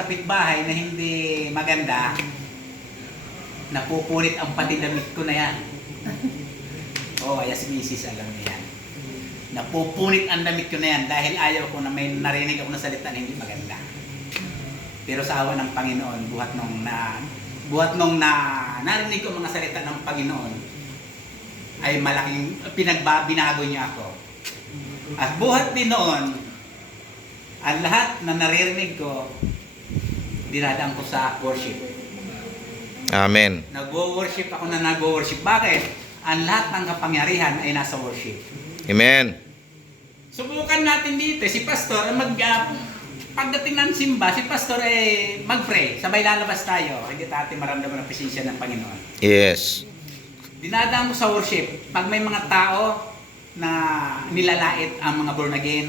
kapitbahay na hindi maganda, napupunit ang patidamit ko na yan. Oh, ay si Mrs. alam niya yan. Napupunit ang damit ko na yan dahil ayaw ko na may narinig ako na salita na hindi maganda. Pero sa awa ng Panginoon, buhat nung narinig ko mga salita ng Panginoon, ay malaking binago niya ako. At buhat din noon, ang lahat na naririnig ko, dinadaan ko sa worship. Amen. Nag-worship ako na nag-worship. Bakit? Ang lahat ng kapangyarihan ay nasa worship. Amen. Subukan natin dito, si Pastor, pagdating ng simba, si Pastor ay mag-pray. Sabay lalabas tayo. Hindi natin maramdaman ang presensya ng Panginoon. Yes. Dinadaan ko sa worship. Pag may mga tao na nilalait ang mga born again,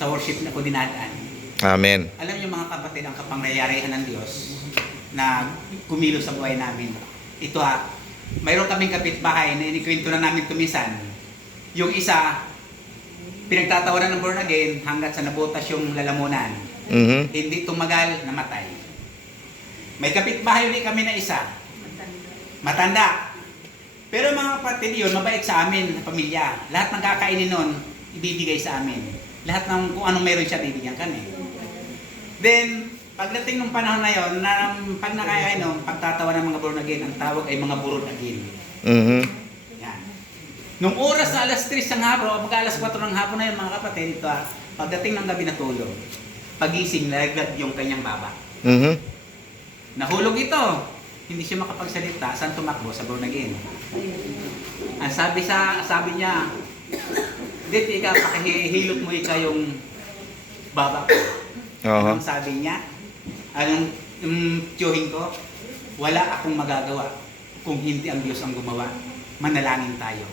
sa worship na ko dinadaan. Amen. Alam niyo mga kapatid, ang kapangyarihan ng Diyos na kumilos sa buhay namin. Ito mayroon kaming kapitbahay na inikwento na namin tumisan. Yung isa, pinagtatawanan ng born again hanggat sa nabutas yung lalamunan. Hindi tumagal, namatay. May kapitbahay ulit kami na isa. Matanda. Pero mga kapatid yun, mabait sa amin, na pamilya. Lahat ng kakainin nun, ibibigay sa amin. Lahat ng kung anong meron siya, bibigyan kami. Then, pagdating ng panahon na yun, pag nakakainom, pagtatawa ng mga born again, ang tawag ay mga burod again. Yan. Nung oras na alas 3 ng hapon, o alas 4 ng hapon na yun, mga kapatid, ito pagdating ng gabi na tulog, pagising, nalaglag yung kanyang baba. Nahulog ito. Hindi siya makapagsalita. Saan tumakbo? Sa born again. Ang sabi niya, dito ikaw, pakihilot mo ikaw yung baba ko. Anong sabi niya? Anong tiyuhin ko? Wala akong magagawa kung hindi ang Diyos ang gumawa. Manalangin tayo.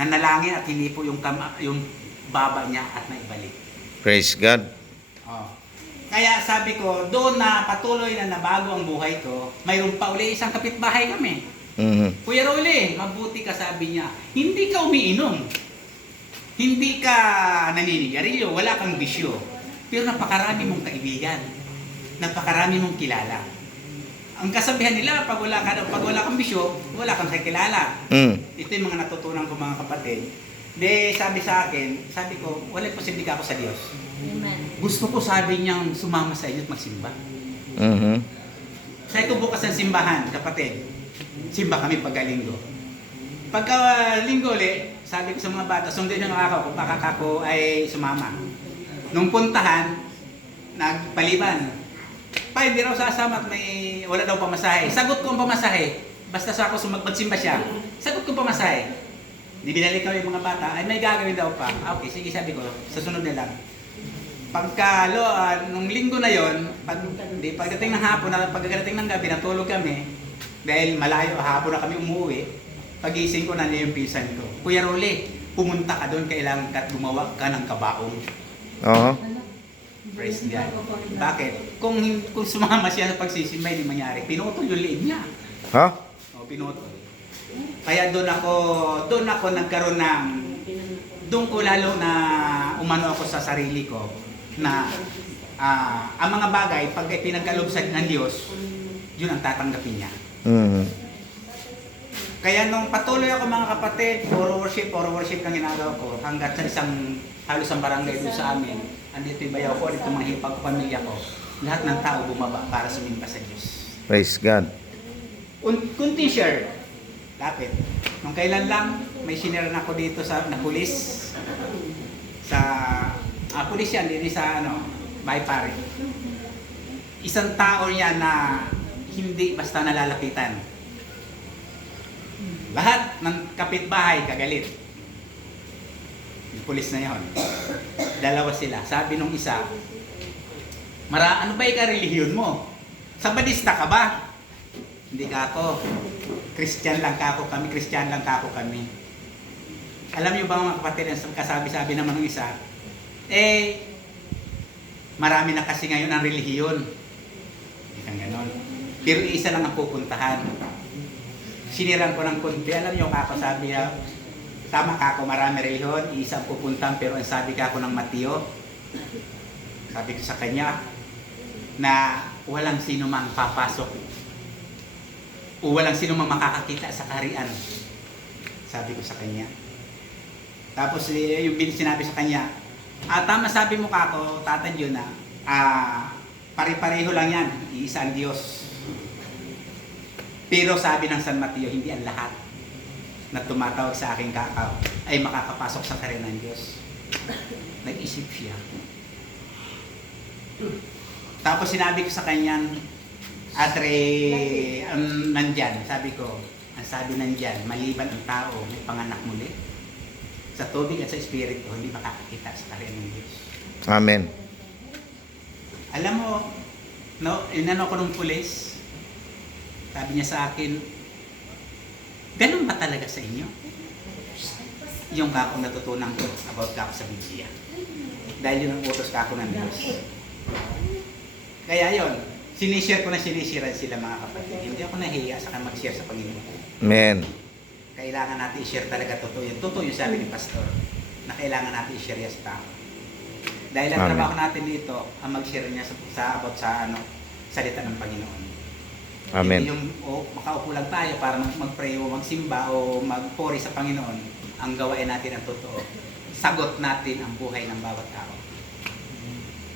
Nanalangin at hindi po yung baba niya at naibalik. Praise God. Kaya sabi ko, doon na patuloy na nabago ang buhay ko, mayroon pa uli isang kapitbahay kami. Kuya Rolly, mabuti ka, sabi niya. Hindi ka umiinom. Hindi ka naninigarilyo, wala kang bisyo. Pero napakarami mong kaibigan. Napakarami mong kilala. Ang kasabihan nila, pag wala kang bisyo, wala kang kakilala. Ito yung mga natutunan ko mga kapatid. Sabi sa akin, sabi ko, wala posibleng ako sa Diyos. Amen. Gusto ko, sabi niyang sumama sa inyo at magsimba. Sabi ko, bukas ang simbahan, kapatid. Simba kami pagka-linggo. Pagka-linggo ulit, sabi ko sa mga bata, sundin yung ako, baka ako ay sumama. Nung puntahan, nagpaliban. Pa, hindi raw sasama at wala daw pamasahe. Sagot ko ang pamasahe. Basta sa ako magsimba siya. Sagot ko pamasahe. Di binalik kami mga bata, ay may gagawin daw pa. Okay, sige, sabi ko, sa sunod na lang. Nung linggo na yon, pagdating ng hapon, pagdating ng gabi, natulog kami. Dahil malayo, hapon na kami umuwi. Pagising ko, nandiyan yung pinsan ko. Kuya Rolly, pumunta ka doon, kailangan ka at gumawa ka ng kabaong. Praise God. Bakit? Kung sumama siya sa pagsisimba, hindi mangyari. Pinutol yung liid niya. Pinutol. Kaya doon ako nagkaroon doon ko lalo na umano ako sa sarili ko na ang mga bagay, pag pinagkaloob ng Diyos, yun ang tatanggapin niya. Kaya nung patuloy ako mga kapatid, puro worship ang ginagawa ko hanggat sa halos ang barangay doon sa amin. Andito yung bayaw ko, andito mga hipag ko, pamilya ko. Lahat ng tao bumaba para sumimba sa Diyos. Praise God. Kunti share. Lapit. Nung kailan lang, may siniran ako dito na pulis. Pulis yan, din sa Bay Pare. Isang tao niya na hindi basta nalalapitan. Lahat ng kapitbahay kagalit. Yung pulis na yon. Dalawa sila. Sabi nung isa, ano ba relihiyon mo? Sabadista ka ba? Hindi ka ako. Christian lang ka ako kami. Alam niyo ba mga kapatid, ang kasabi-sabi naman ng isa, marami na kasi ngayon ang relihiyon. Hindi kang ganon. Pero isa lang ang pupuntahan. Siniran ko ng konti. Alam niyo sabi niya, tama ka ako, marami relihiyon, isa ang pupuntahan, pero ang sabi ka ako ng Mateo, sabi ko sa kanya, na walang sino mang papasok o walang sino mang makakakita sa kaharian. Sabi ko sa kanya. Tapos yung sinabi sa kanya, tama sabi mo kako, Tata Jun, pare-pareho lang yan, iisa ang Diyos. Pero sabi ng San Mateo, hindi ang lahat na tumatawag sa aking kakaw ay makakapasok sa kaharian ng Diyos. Nag-isip siya. Tapos sinabi ko sa kanya, nandyan, sabi ko, ang sabi nandyan, maliban ang tao, may panganak muli. Sa tubig at sa espiritu, hindi makakakita sa kaharian ng Diyos. Amen. Alam mo, inano ko ng pulis, sabi niya sa akin, ganun ba talaga sa inyo? Yung kakong natutunan ko about kako sa Biblia. Dahil yun ang utos kako ng Diyos. Kaya yun, sinishare ko na sinishare sila mga kapatid. Hindi ako nahiya sa mag-share sa Panginoon. Amen. Kailangan natin i-share talaga totoo yun. Totoo yung sabi ni Pastor, na kailangan natin i-share yan sa tao. Dahil ang Amen. trabaho natin dito, ang mag-share niya about sa salita ng Panginoon. Amen. Hindi yung makaupo lang tayo para mag-pray o magsimba o magpuri sa Panginoon. Ang gawain natin ang totoo. Sagot natin ang buhay ng bawat tao.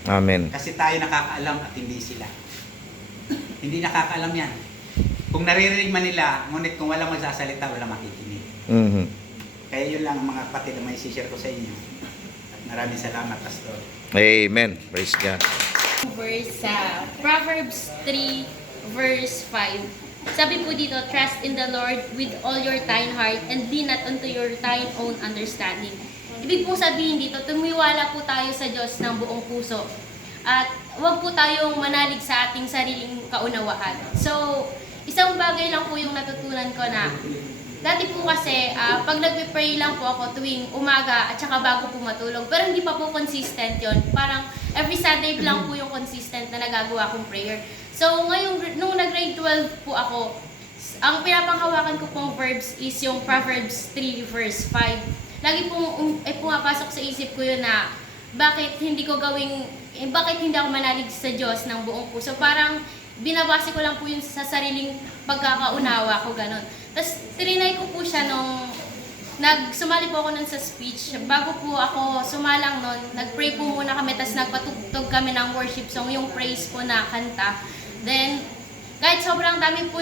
Amen. Kasi tayo nakakaalam at hindi sila. Hindi nakakaalam yan. Kung naririnig man nila, ngunit kung walang magsasalita, walang makikinig. Mhm. Kaya yun lang ang mga kapatid na may share ko sa inyo. At maraming salamat, Pastor. Amen. Praise God. Verse sa Proverbs 3 verse 5. Sabi po dito, trust in the Lord with all your thine heart and lean not unto your thine own understanding. Ibig po sabihin dito, tumiwala po tayo sa Diyos ng buong puso. At huwag po tayong manalig sa ating sariling kaunawaan. So, isang bagay lang po yung natutunan ko na dati po kasi, pag nagpe-pray lang po ako tuwing umaga at saka bago po matulog. Pero hindi pa po consistent yon. Parang every Sunday lang po yung consistent na nagagawa kong prayer. So, nung nag-grade 12 po ako, ang pinapanghawakan ko pong verbs is yung Proverbs 3 verse 5. Lagi pong pumapasok sa isip ko yun na bakit hindi ako manalig sa Diyos ng buong puso. Parang binabase ko lang po yun sa sariling pagkakaunawa ko, ganon. Tapos, trinay ko po siya nung sumali po ako nun sa speech. Bago po ako sumalang nun, nag-pray po muna kami, tapos nagpatugtog kami ng worship song, yung praise po na kanta. Then, kahit sobrang dami po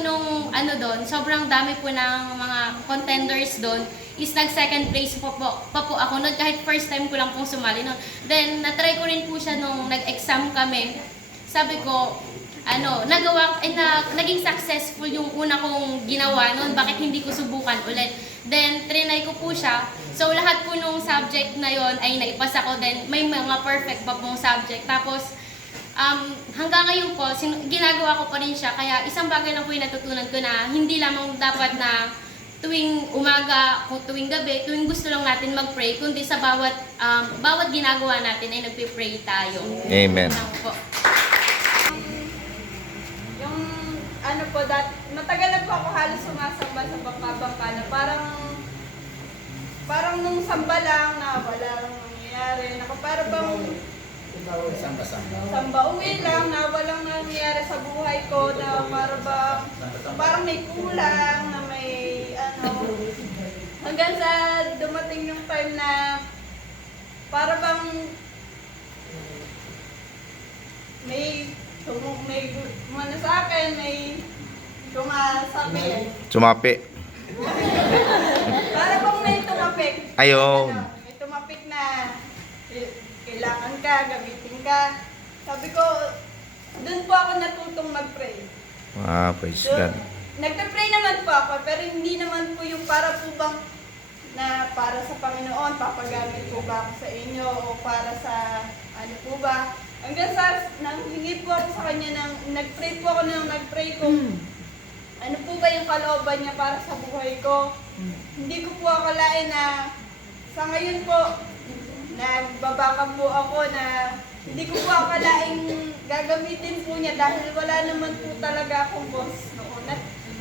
sobrang dami po ng mga contenders doon, is nag-second place pa po ako nun, kahit first time ko lang pong sumali nun. Then, natry ko rin po siya nung nag-exam kami. Sabi ko, naging successful yung una kong ginawa noon, bakit hindi ko subukan ulit? Then, trinay ko po siya. So, lahat po nung subject na yon ay naipasa ko. Then, may mga perfect pa pong subject. Tapos, hanggang ngayon po, ginagawa ko pa rin siya. Kaya, isang bagay lang po yung natutunan ko na hindi lamang dapat na tuwing umaga o tuwing gabi, tuwing gusto lang natin mag-pray, kundi sa bawat ginagawa natin ay nagpe-pray tayo. Amen. Lang po. Matagal na po ako halos sumasamba sa bangka-bangka na parang nung samba lang na wala lang nangyayari. Para bang samba uwi lang na walang nangyayari sa buhay ko na parang may kulang na may hanggang sa dumating yung time na para bang may umano sa akin, may sumasabi. Sumapi. Para bang may tumapik. Ayun. May tumapik na kailangan ka, gamitin ka. Sabi ko, doon po ako natutong mag-pray. Praise God. Nagpe-pray naman po ako, pero hindi naman po yung para po bang na para sa Panginoon, papagamit po ba ako sa inyo o para sa ano po ba. Hanggang sa nanghingi po ako sa kanya nag-pray po ako nag-pray kung ano po ba yung kalooban niya para sa buhay ko. Hindi ko po akalain na sa ngayon po nagbabaka po ako na hindi ko po akalain gagamitin po niya dahil wala naman po talaga akong boss noon.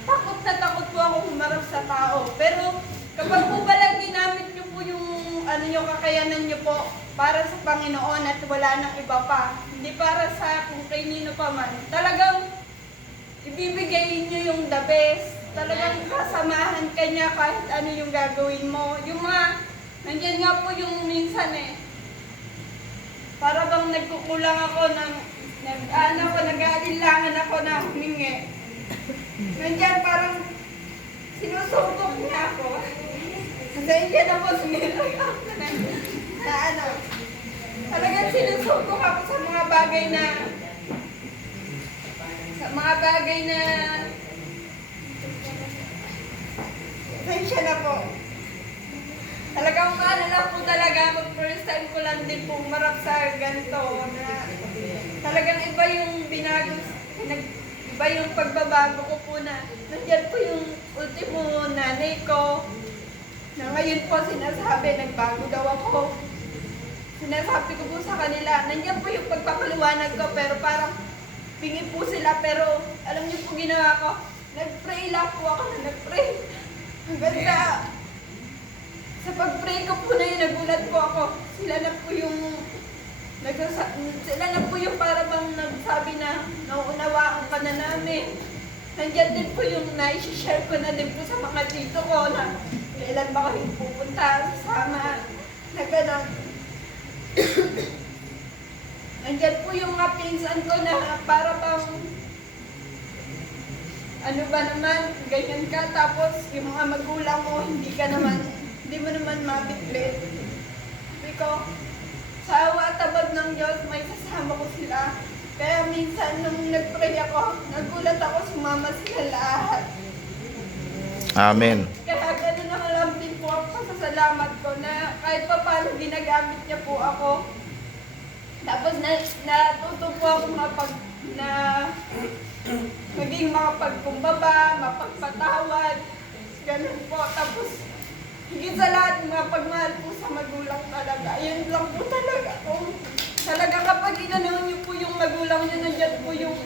Takot na takot po ako humarap sa tao. Pero kapag po balang ginamit niyo po yung ano yung kakayanan niyo po para sa Panginoon at wala nang iba pa. Hindi para sa kung kanino pa man. Talagang ibibigay niyo yung the best. Talagang kasamahan ka niya kahit ano yung gagawin mo. Yung mga, nandiyan nga po yung minsan para bang nagkukulang ako ng, nag-aalinlangan ako na humingi. Nandiyan parang sinusubok niya ako. Kasi yan ako sumilag ako na ano. Talagang sinusubok ako sa mga bagay na pasensya na po. Talagang paano lang po talaga pag first time ko lang din po marap sa ganito na talagang iba yung iba yung pagbabago ko po na nandiyan po yung ultimo nanay ko na ngayon po sinasabi nagbago daw ako. Sinasabi ko po sa kanila, nandiyan po yung pagpapaliwanag ko pero parang pingi po sila pero alam niyo po ginawa ko, nag-pray lang po ako na nag-pray. Hanggang sa pag-pray ko po na yun, nagulat po ako. Sila na po yung para bang nagsabi na nauunawaan ka na namin. Nandiyan din po yung na-share ko na din po sa mga tito ko na kailan ba kayo pupunta, sama, na gano'n. Nandiyan po yung mga pinsan ko na para bang ano ba naman, ganyan ka, tapos yung mga magulang mo, hindi mo naman mabitbit. Sabi ko, sa awa at tabag ng Diyos, may sasama ko sila. Kaya minsan nung nag-pray ako, nagulat ako, sumama sila lahat. Amen. Kaya gano'n na lang din po ako sa salamat ko na kahit pa paano ginagamit niya po ako. Tapos natuto po ako maging makapagkumbaba, mapagpatawad, ganun po. Tapos, higit sa lahat, mapagmahal po sa magulang talaga. Ayun lang po talaga. Talaga kapag inanaw niyo po yung magulang niyo, nandiyan po yung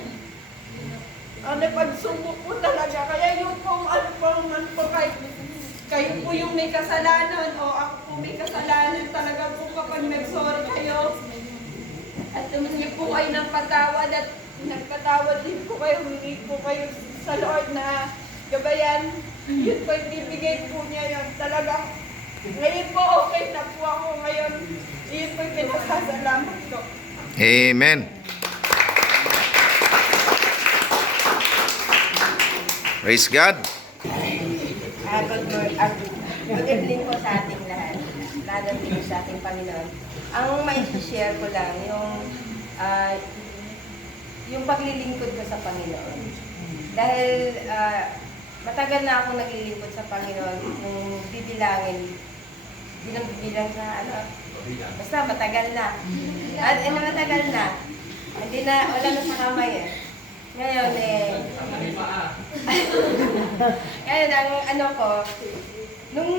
pagsubok po talaga. Kaya yung po, man po, kahit kayo po yung may kasalanan o ako po may kasalanan, talaga po kapag nag-sorry kayo, at tumingi po kayo ng patawad at nagpatawad din po kayo, humingi po kayo sa Lord na gabayan. Yun po, ibibigay po niya yun. Talagang, ngayon po okay na po ako ngayon. Yun po yung pinasasalamat ko. Amen. Praise God. Good evening po sa ating lahat. Dadating sa ating Panginoon. Ang may share ko lang, yung paglilingkod ko sa Panginoon. Dahil matagal na akong naglilingkod sa Panginoon, yung bibilangin, bilang sa basta matagal na. At matagal na. Hindi na, wala na sa kamay Ngayon ngayon ang nung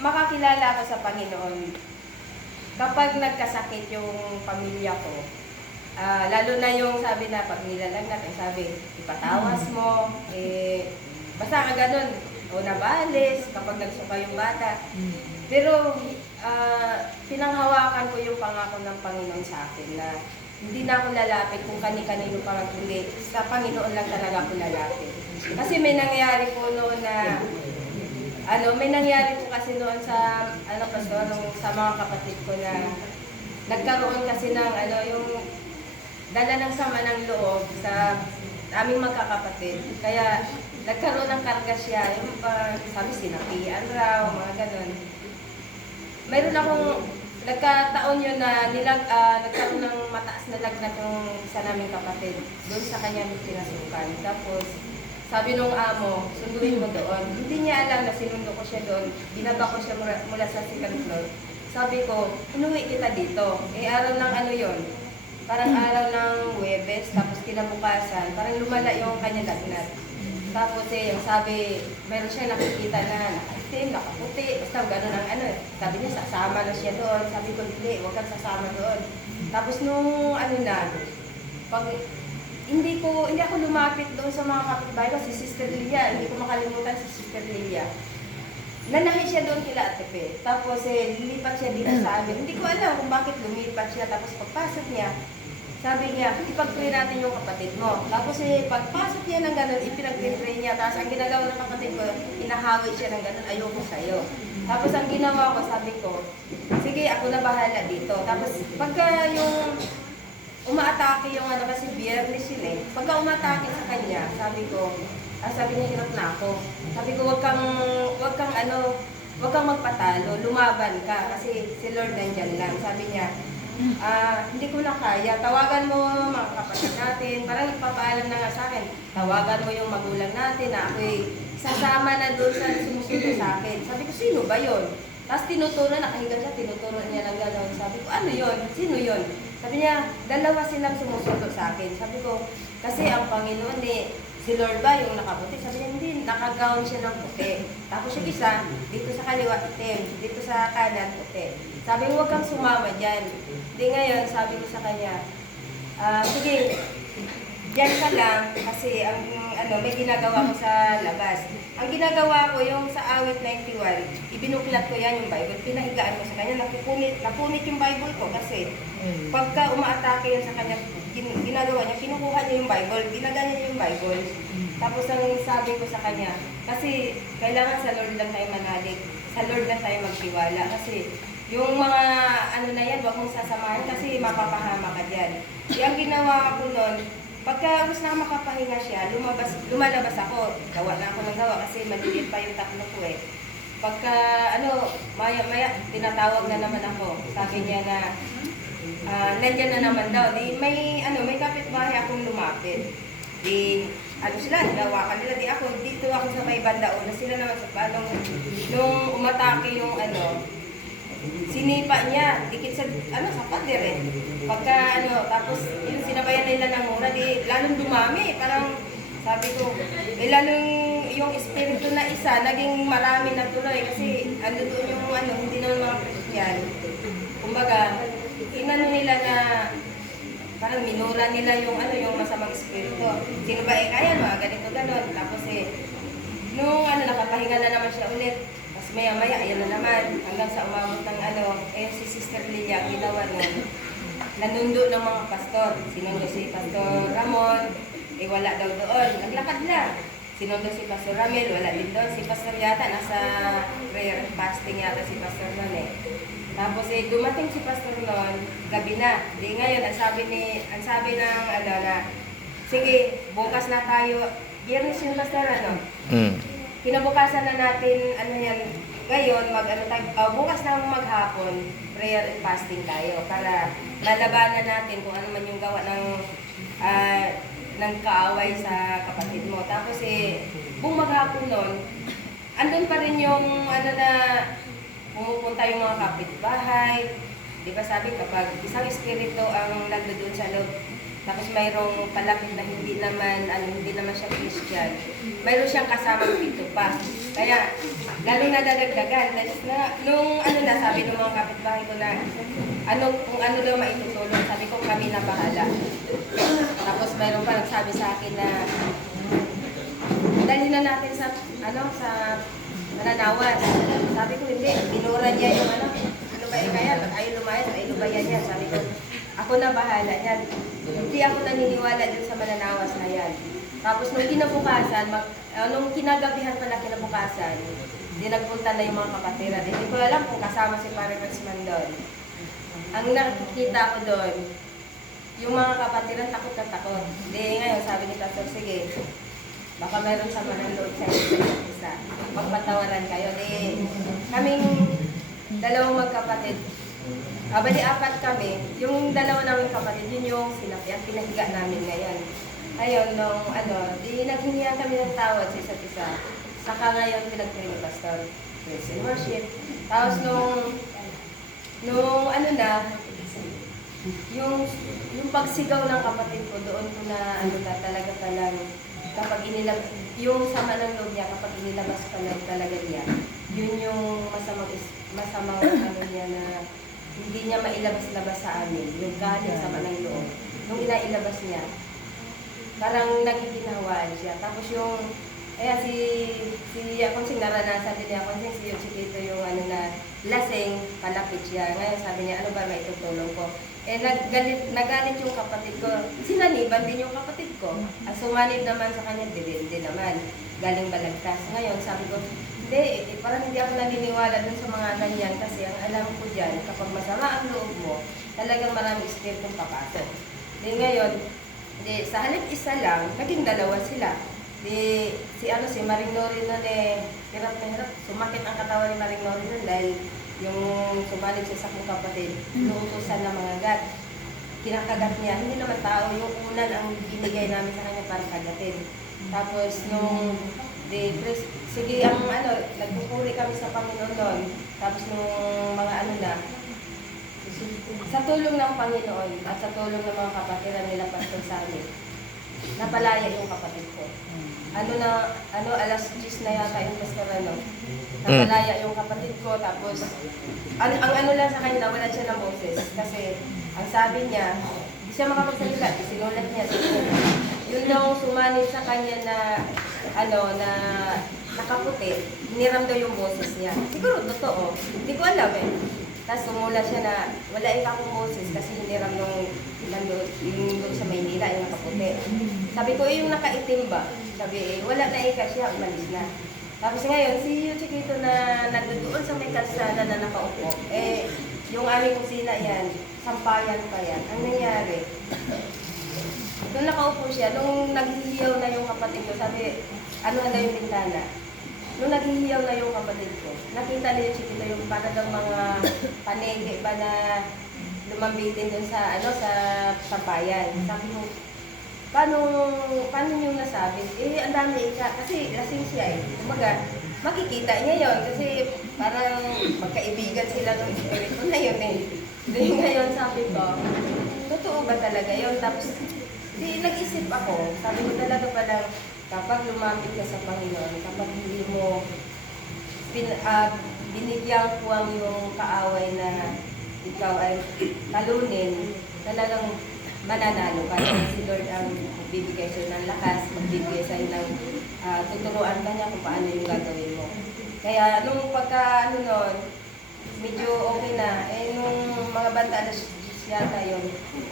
makakilala ako sa Panginoon, kapag nagkasakit yung pamilya ko, lalo na yung sabi na pag nilalagnat, sabi, ipatawas mo, basta ka ganun, o nabalis, kapag nagsuka yung bata. Pero, pinanghawakan ko yung pangako ng Panginoon sa akin na hindi na ako lalapit kung kani-kanino pang hindi. Sa Panginoon lang talaga ako lalapit. Kasi may nangyari po noon na, may nangyari po kasi noon sa, sa mga kapatid ko na nagkaroon kasi ng, yung dala ng sama ng loob sa aming magkakapatid. Kaya nagkaroon ng karga siya, yung sabi sinapian raw, mga ganun. Mayroon akong, nagkataon yun na nagkaroon ng mataas na lagnat yung isa naming kapatid. Doon sa kanya pinasukan. Tapos, sabi nung amo, sunduin mo doon. Hindi niya alam na sinundo ko siya doon. Binaba ko siya mula sa second floor. Sabi ko, inuwi kita dito. Araw ng yun. Parang araw ng Huwebes, tapos kinabukasan, parang lumala yung kanya lagnat. Tapos sabi, mayroon siya nakikita na nakaitim, nakaputi, basta gano'n ang Sabi niya, sasama na siya doon. Sabi ko, hindi, huwag kang sasama doon. Tapos nung pag hindi ako lumapit doon sa mga kapitbahay ko, si Sister Lilia, hindi ko makalimutan si Sister Lilia. nanahi siya doon kila Ate Pe. Tapos lilipat siya dito sa amin. Hindi ko alam kung bakit lumipat siya. Tapos pagpasok niya, sabi niya, ipag-pray natin yung kapatid mo. Tapos pagpasok niya ng ganun, ipinag-pray niya. Tapos ang ginagawa ng kapatid ko, inahawi siya ng ganun, ayoko sa'yo. Tapos ang ginawa ko, sabi ko, sige, ako na bahala dito. Tapos pagka yung umaatake yung ano, kasi biyernes yun eh. Pagka umaatake sa kanya, sabi ko, sabi niya, hirap na ako. Sabi ko, wag kang magpatalo, lumaban ka kasi si Lord nandyan lang. Sabi niya, hindi ko na kaya. Tawagan mo mga kapatid natin. Parang nagpapaalam na nga sa akin. Tawagan mo yung magulang natin na ako'y sasama na doon sa sumusunod sa akin. Sabi ko, sino ba yun? Tapos tinuturo, nakahiga siya, tinuturo niya lang gano'n. Sabi ko, ano yun? Sino yun? Sabi niya, dalawa silang sumusunod sa akin. Sabi ko, kasi ang Panginoon si Lord ba yung nakaputi? Sabi niya, hindi, nakagaon siya ng puti. Tapos yung isa, dito sa kaliwa itim, dito sa kanan puti. Sabi ko, huwag kang sumama dyan. Di ngayon, sabi ko sa kanya, sige, dyan ka lang kasi may ginagawa ko sa labas. Ang ginagawa ko, yung sa awit 91, ibinuklat ko yan yung Bible, pinahigaan ko sa kanya, napunit yung Bible ko kasi pagka umaatake yan sa kanya, ginagawa niya, kinukuha niya yung Bible, ginagaya niya yung Bible. Tapos ang sabi ko sa kanya, kasi kailangan sa Lord lang tayo manalig, sa Lord lang tayo magtiwala kasi yung mga na yan, huwag mong sasamahan kasi mapapahama ka dyan. Yung ginawa ko nun, pagka gusto na makapahinga siya, lumalabas ako. Gawa na ako ng gawa kasi maliliit pa yung taklo ko eh. Pagka maya tinatawag na naman ako. Sabi niya na nandyan na naman daw. Di may kapitbahay akong lumapit. Di sila, gawa nila. Di ako, dito ako sa may banda una. Sila naman sa nung umatake yung sinipa niya, dikit sa pader eh. Pagka tapos yung sinabayan nila ng mura, di lalong dumami. Parang sabi ko, lalong yung espiritu na isa, naging marami na tuloy. Kasi doon yung hindi naman mga Christian. Kumbaga, inano nila na, parang minura nila yung masamang espiritu. Sino ba kaya, mga ganito ganon. Tapos nung nakapahinga na naman siya ulit. Maya-maya, ayan na naman. Hanggang sa umabot ng si Sister Lilia, ginawa nun. Nanundo ng mga pastor. Sinundo si Pastor Ramon, wala daw doon. Naglakad na. Sinundo si Pastor Ramel, wala din doon. Si Pastor yata, nasa prayer fasting yata si Pastor nun eh. Tapos dumating si Pastor noon, gabi na. Di ngayon, ang sabi ng na, sige, bukas na tayo. Biyernes yung Pastor kinabukasan na natin, ngayon, bukas na maghapon, prayer and fasting tayo para lalabanan natin kung ano man yung gawa ng kaaway sa kapatid mo. Tapos buong maghapon nun, andun pa rin yung na pumupunta yung mga kapitbahay. Di ba sabi kapag isang espiritu ang nagdoon sa loob, tapos mayroong palapit na hindi naman siya Christian. Mayroon siyang kasamang pito pa. Kaya, lalo na dadagdagan. Nung sabi ng mga kapitbahay ko na, kung ano daw maitutulong, sabi ko kami na bahala. Tapos mayroon pa nagsabi sa akin na, dali na natin sa mananawan. Sabi ko, hindi, binura niya yung kaya, ayaw lumayas, ayaw lubayan niya. Sabi ko, ako na bahala yan. Hindi ako naniniwala dun sa mananawas na yan. Tapos nung kinabukasan, nung kinagabihan pala kinabukasan, di nagpunta na yung mga kapatiran. Hindi ko alam kung kasama si Pare Batsman doon. Ang nakikita ko doon, yung mga kapatiran takot na takot. Di ngayon sabi ni Pastor, sige, baka meron sa mananood sa isa. Magpatawaran kayo. Di kaming dalawang magkapatid, bali apat kami, yung dalawa namin kapatid, yun yung sinapian, pinahiga namin ngayon. Ayun, di naghingihan kami ng tawad sa isa't isa. Saka ngayon, pinag-pray ni Pastor, praise and worship. Tapos yung pagsigaw ng kapatid ko, doon ko na talaga palang, kapag yung sama ng loob niya, kapag inilabas pa lang talaga niya, yun yung masamang niya na hindi niya mailabas-labas sa amin, yung galing sama ng loob. Nung inailabas niya, parang nagiginhawaan siya. Tapos yung Kaya si Akonsing naranasan din ni Akonsing, si Yoshikito yung ano na lasing, palapit siya. Ngayon sabi niya, ano ba may itutulong ko? Eh nagalit yung kapatid ko. Sinaniban din yung kapatid ko. Ang sumanib naman sa kanya, hindi naman. Galing balagtas. Ngayon sabi ko, hindi, parang hindi ako naniniwala dun sa mga ganyan kasi ang alam ko dyan, kapag masama ang loob mo, talagang maraming espiritong papasok. Di ngayon, sa halip isa lang, naging dalawa sila. Si Maring Nori nun hirap na hirap. Sumakit ang katawan ni Maring Nori nun dahil yung sumanib siya sa kong kapatid, luutusan ng mga gat. Kinakagat niya, hindi naman tao, yung unan ang binigay namin sa kanya para kagatin. Tapos sige, nagpupuri kami sa Panginoon noon. Tapos nung mga sa tulong ng Panginoon at sa tulong ng mga kapatiran nila Pastor Sammy, napalaya yung kapatid ko. Alas 10 na yata yung Pastor napalaya yung kapatid ko. Tapos, ang lang sa kanya, wala siya ng boses. Kasi, ang sabi niya, hindi siya makapagsalita, sinulat niya. Yun yung sumanib sa kanya na, na nakaputi, hiniram daw yung boses niya. Siguro, totoo. Hindi ko alam eh. Tapos sumula siya na wala akong boses kasi hiniram yung sa Maynila, yung nakaputi. Sabi ko, yung nakaitim ba? Sabi, wala na siya, umalis na. Tapos ngayon, si Yoshikito na nagdudoon sa may kalsada na nakaupo, yung aming kusina yan, sampayan pa yan. Ang nangyari, nung nakaupo siya, nung naghihiyaw na yung kapatid ko, sabi, na yung bintana? Nung naghihiyaw na yung kapatid ko, nakita na yung Yoshikito yung para daw mga panege ba na lumambitin dun sa sampayan. Sabi ko, paano niyo nasabi? Ang dami kasi lasing siya Kumaga, makikita niya yon kasi parang magkaibigan sila ng espiritu na yun Then ngayon sabi ko, totoo ba talaga yon? Tapos, nag-isip ako, sabi ko talaga palang, kapag lumapit ka sa Panginoon, kapag hindi mo binigyang puwang yung kaaway na ikaw ay talunin, talagang mananalo ka. Si Lord ang magbibigay sa'yo ng lakas, magbibigay sa'yo ng tuturuan ka niya kung paano yung gagawin mo. Kaya nung medyo okay na, nung mga banda alas 10 yata yun,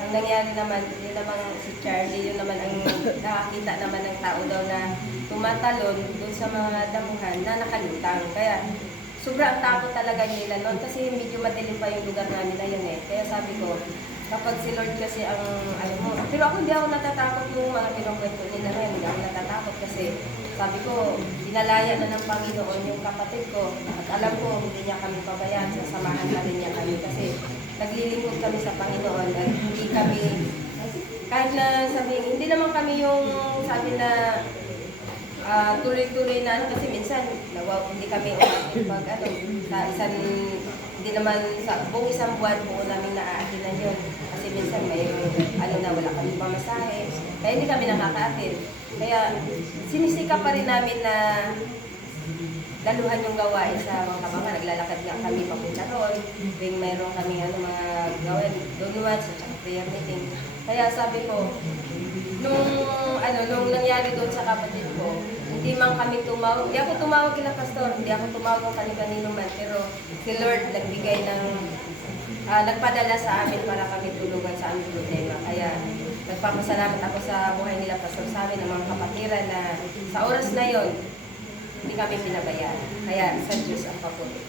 ang nangyari naman, yun naman si Charlie, yun naman ang nakakita naman ng tao daw na tumatalon dun sa mga damuhan na nakalutang. Kaya sobrang takot talaga nila noon kasi medyo madilim pa yung lugar namin na yun Kaya sabi ko, kapag si Lord kasi ang pero ako hindi ako natatakot yung mga kinukwento nila ngayon, hindi ako natatakot kasi sabi ko, dinalaya na ng Panginoon yung kapatid ko at alam ko hindi niya kami pabayaan, sasamahan na rin niya kami kasi naglilingkod kami sa Panginoon at hindi kami, kahit na sabihin, hindi naman kami yung sabi na tuloy-tuloy na kasi minsan hindi kami umabot pag hindi naman sa buong isang buwan po namin naaatinan yun kasi minsan may wala kami pamasahe kaya hindi kami nakaka-attend kaya sinisika pa rin namin na daluhan yung gawain sa mga kabanga. Naglalakad nga kami papunta roon mayroon kami mga gawain doon naman sa prayer meeting kaya sabi ko nung nangyari doon sa kapatid ko hindi man kami tumawag. Hindi ako tumawag kila pastor, hindi ako tumawag ng kanino man. Pero si Lord nagbigay ng, nagpadala sa amin para kami tulugan sa aming problema. Kaya nagpapasalamat ako sa buhay nila Pastor Sammy ng mga kapatiran na sa oras na yon hindi kami pinabayaan. Kaya sa Diyos ang papuri.